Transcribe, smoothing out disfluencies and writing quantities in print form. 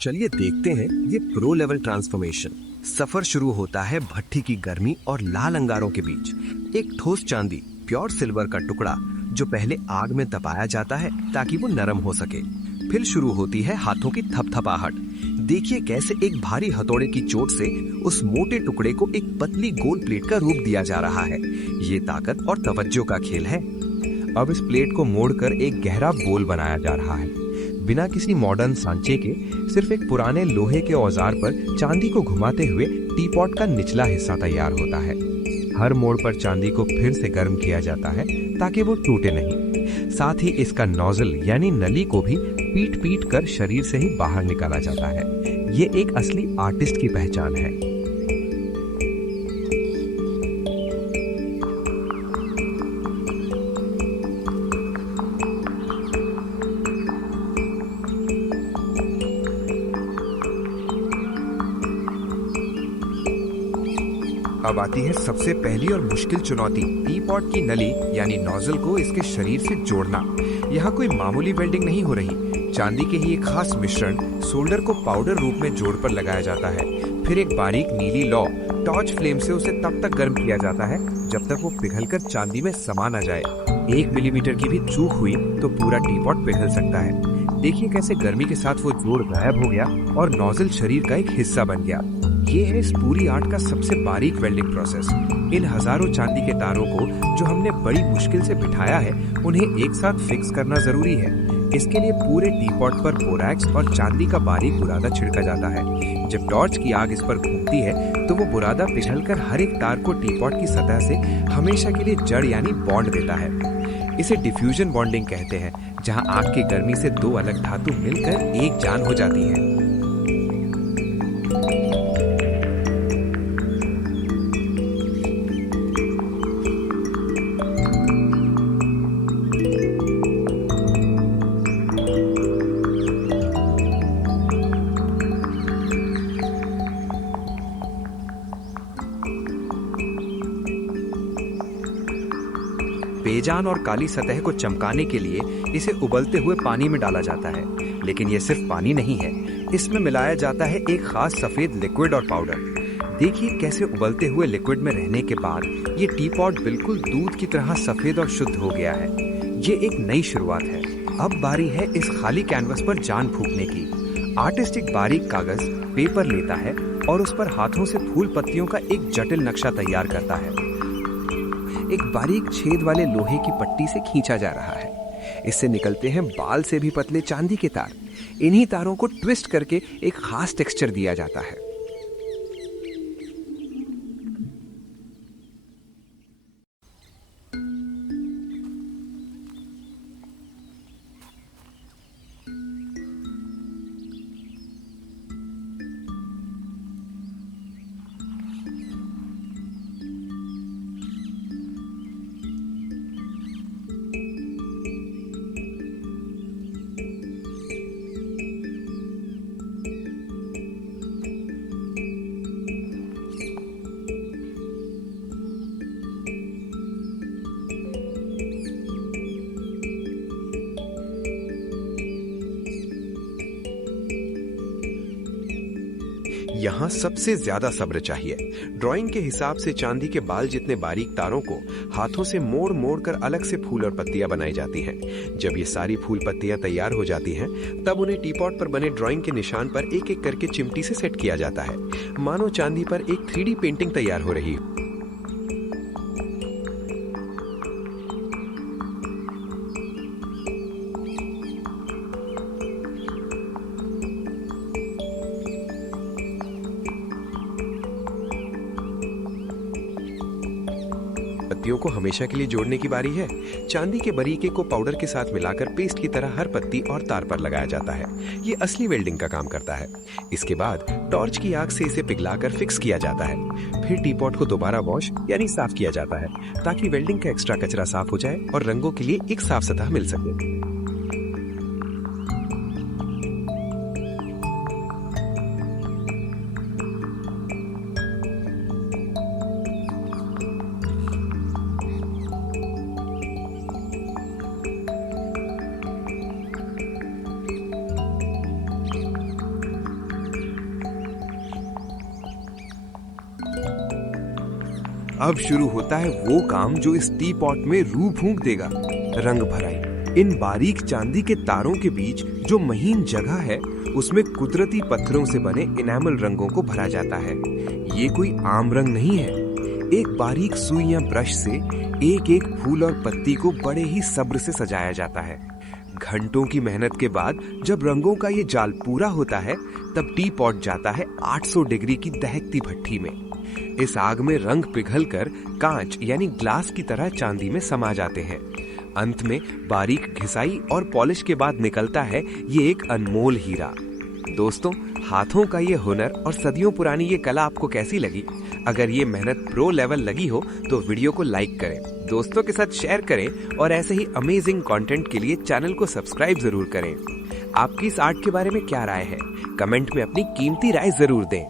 चलिए देखते हैं ये प्रो लेवल ट्रांसफॉर्मेशन। सफर शुरू होता है भट्ठी की गर्मी और लाल अंगारों के बीच। एक ठोस चांदी प्योर सिल्वर का टुकड़ा जो पहले आग में तपाया जाता है ताकि वो नरम हो सके। फिर शुरू होती है हाथों की थपथपाहट। देखिए कैसे एक भारी हथौड़े की चोट से उस मोटे टुकड़े को एक पतली गोल प्लेट का रूप दिया जा रहा है। ये ताकत और तवज्जो का खेल है। अब इस प्लेट को मोड़कर एक गहरा बोल बनाया जा रहा है। बिना किसी मॉडर्न सांचे के सिर्फ एक पुराने लोहे के औजार पर चांदी को घुमाते हुए टीपॉट का निचला हिस्सा तैयार होता है। हर मोड़ पर चांदी को फिर से गर्म किया जाता है ताकि वो टूटे नहीं। साथ ही इसका नोजल यानी नली को भी पीट पीट कर शरीर से ही बाहर निकाला जाता है। ये एक असली आर्टिस्ट की पहचान है। अब आती है सबसे पहली और मुश्किल चुनौती, टीपॉट की नली यानी नोजल को इसके शरीर से जोड़ना। यहाँ कोई मामूली वेल्डिंग नहीं हो रही। चांदी के ही एक खास मिश्रण सोल्डर को पाउडर रूप में जोड़ पर लगाया जाता है। फिर एक बारीक नीली लौ टॉर्च फ्लेम से उसे तब तक गर्म किया जाता है जब तक वो पिघलकर चांदी में समा न जाए। 1 मिलीमीटर की भी चूक हुई तो पूरा टीपॉट पिघल सकता है। देखिए कैसे गर्मी के साथ वो जोड़ गायब हो गया और नोजल शरीर का एक हिस्सा बन गया। ये है इस पूरी आर्ट का सबसे बारीक वेल्डिंग प्रोसेस। इन हजारों चांदी के तारों को जो हमने बड़ी मुश्किल से बिठाया है, उन्हें एक साथ फिक्स करना जरूरी है। इसके लिए पूरे टीपॉट पर बोरैक्स और चांदी का बारीक बुरादा छिड़का जाता है। जब टॉर्च की आग इस पर घूमती है तो वो बुरादा पिघलकर हर एक तार को टीपॉट की सतह से हमेशा के लिए जड़ यानी बॉन्ड देता है। इसे डिफ्यूजन बॉन्डिंग कहते हैं, जहां आग की गर्मी से 2 अलग धातु मिलकर एक जान हो जाती है। बेजान और काली सतह को चमकाने के लिए इसे उबलते हुए पानी में डाला जाता है। लेकिन ये सिर्फ पानी नहीं है, इसमें मिलाया जाता है एक खास सफेद लिक्विड और पाउडर। देखिए कैसे उबलते हुए लिक्विड में रहने के बाद ये टीपॉट बिल्कुल दूध की तरह सफेद और शुद्ध हो गया है। ये एक नई शुरुआत है। अब बारी है इस खाली कैनवस पर जान फूंकने की। आर्टिस्ट एक बारीक कागज पेपर लेता है और उस पर हाथों से फूल पत्तियों का एक जटिल नक्शा तैयार करता है। एक बारीक छेद वाले लोहे की पट्टी से खींचा जा रहा है। इससे निकलते हैं बाल से भी पतले चांदी के तार। इन्हीं तारों को ट्विस्ट करके एक खास टेक्सचर दिया जाता है। यहाँ सबसे ज्यादा सब्र चाहिए। ड्राइंग के हिसाब से चांदी के बाल जितने बारीक तारों को हाथों से मोड़ मोड़ कर अलग से फूल और पत्तियां बनाई जाती हैं। जब ये सारी फूल पत्तियां तैयार हो जाती हैं, तब उन्हें टीपॉट पर बने ड्राइंग के निशान पर एक एक करके चिमटी से सेट किया जाता है, मानो चांदी पर एक 3D पेंटिंग तैयार हो रही है। पत्तियों को हमेशा के लिए जोड़ने की बारी है। चांदी के बरीके को पाउडर के साथ मिलाकर पेस्ट की तरह हर पत्ती और तार पर लगाया जाता है। ये असली वेल्डिंग का काम करता है। इसके बाद टॉर्च की आग से इसे पिघलाकर फिक्स किया जाता है। फिर टीपॉट को दोबारा वॉश यानी साफ किया जाता है ताकि वेल्डिंग का एक्स्ट्रा कचरा साफ हो जाए और रंगों के लिए एक साफ सतह मिल सके। अब शुरू होता है वो काम जो इस टी पॉट में रूह फूंक देगा, रंग भराई। इन बारीक चांदी के तारों के बीच जो महीन जगह है, उसमें कुदरती पत्थरों से बने इनेमल रंगों को भरा जाता है। ये कोई आम रंग नहीं है। एक बारीक सुई या ब्रश से एक एक फूल और पत्ती को बड़े ही सब्र से सजाया जाता है। घंटों की मेहनत के बाद जब रंगों का ये जाल पूरा होता है, तब टी पॉट जाता है 800 डिग्री की दहकती भट्ठी में। इस आग में रंग पिघलकर कांच यानी ग्लास की तरह चांदी में समा जाते हैं। अंत में बारीक घिसाई और पॉलिश के बाद निकलता है ये एक अनमोल हीरा। दोस्तों, हाथों का ये हुनर और सदियों पुरानी ये कला आपको कैसी लगी? अगर ये मेहनत प्रो लेवल लगी हो तो वीडियो को लाइक करें, दोस्तों के साथ शेयर करें और ऐसे ही अमेजिंग कंटेंट के लिए चैनल को सब्सक्राइब जरूर करें। आपकी इस आर्ट के बारे में क्या राय है? कमेंट में अपनी कीमती राय जरूर दें।